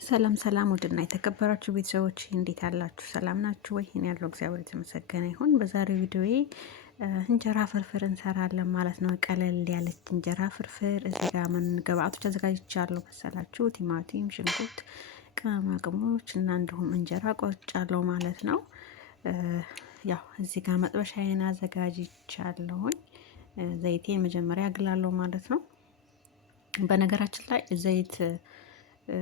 ሰላም ሰላም ውድና የተከበራችሁ ቤተሰቦች እንዴት አላችሁ? ሰላም ናችሁ ወይ? እኔ ያለው እግዚአብሔር የተመሰገነ ይሁን። በዛሬው ቪዲዮዬ እንጀራ ፍርፍር እንሰራለን ማለት ነው። ቀለል ያለች እንጀራ ፍርፍር። እዚህ ጋር ምን ግብአቶች አዘጋጅቻለሁ መሰላችሁ? ቲማቲም፣ ሽንኩርት፣ ቅመማ ቅመሞች እና እንዲሁም እንጀራ ቆርጫለሁ ማለት ነው። ያው እዚህ ጋር መጥበሻዬን አዘጋጅቻለሁኝ። ዘይቴን መጀመሪያ አግላለሁ ማለት ነው። በነገራችን ላይ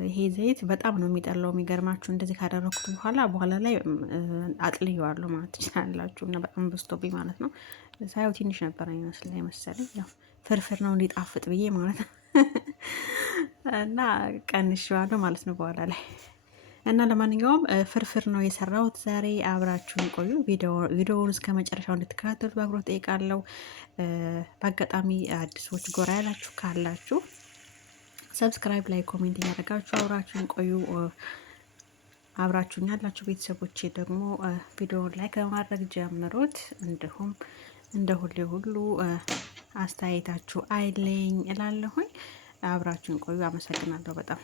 ይሄ ዘይት በጣም ነው የሚጠላው። የሚገርማችሁ እንደዚህ ካደረኩት በኋላ ላይ አጥልየዋለሁ ማለት ትችላላችሁ። እና በጣም በዝቶብኝ ማለት ነው። ሳየው ትንሽ ነበር መሰለኝ። ያው ፍርፍር ነው እንዲጣፍጥ ብዬ ማለት ነው። እና ቀንሼዋለሁ ማለት ነው በኋላ ላይ። እና ለማንኛውም ፍርፍር ነው የሰራሁት ዛሬ። አብራችሁን ቆዩ። ቪዲዮውን እስከ መጨረሻው እንድትከታተሉ በአክብሮት ጠይቃለሁ። በአጋጣሚ አዲሶች ጎራ ያላችሁ ካላችሁ ሰብስክራይብ ላይ ኮሜንት እያደረጋችሁ አብራችሁን ቆዩ። አብራችሁን ያላችሁ ቤተሰቦቼ ደግሞ ቪዲዮውን ላይክ በማድረግ ጀምሩት። እንዲሁም እንደ ሁሉ አስተያየታችሁ አይለኝ እላለሁኝ። አብራችሁን ቆዩ። አመሰግናለሁ በጣም።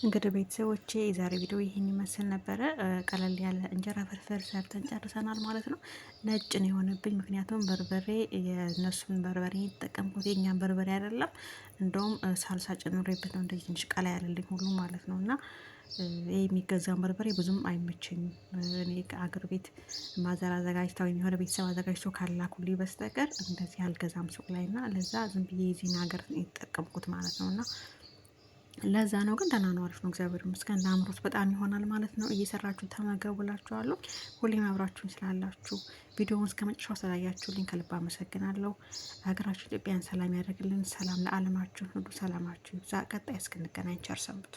እንግዲህ ቤተሰቦቼ የዛሬ ቪዲዮ ይህን ይመስል ነበረ። ቀለል ያለ እንጀራ ፍርፍር ሰርተን ጨርሰናል ማለት ነው። ነጭ ነው የሆነብኝ፣ ምክንያቱም በርበሬ የእነሱን በርበሬ የተጠቀምኩት የእኛን በርበሬ አይደለም። እንደውም ሳልሳ ጨምሬበት ነው እንደዚህ ትንሽ ቀላ ያለልኝ ሁሉ ማለት ነው። እና ይህ የሚገዛውን በርበሬ ብዙም አይመቸኝም። እኔ ከአገር ቤት ማዘር አዘጋጅታ ወይም የሆነ ቤተሰብ አዘጋጅቶ ካላኩልኝ በስተቀር እንደዚህ አልገዛም ሱቅ ላይ እና ለዛ ዝም ብዬ የዚህን ሀገር የተጠቀምኩት ማለት ነው እና ለዛ ነው። ግን ደህና ነው፣ አሪፍ ነው፣ እግዚአብሔር ይመስገን። ለአምሮት በጣም ይሆናል ማለት ነው። እየሰራችሁ ተመገቡላችኋለሁ። ሁሌም አብራችሁን ስላላችሁ ቪዲዮውን እስከ መጨረሻው ስላያችሁልኝ ከልብ አመሰግናለሁ። ሀገራችን ኢትዮጵያን ሰላም ያደርግልን። ሰላም ለዓለማችሁ ሁሉ፣ ሰላማችሁ ይብዛ። ቀጣይ እስክንገናኝ ቸር ሰንብቱ።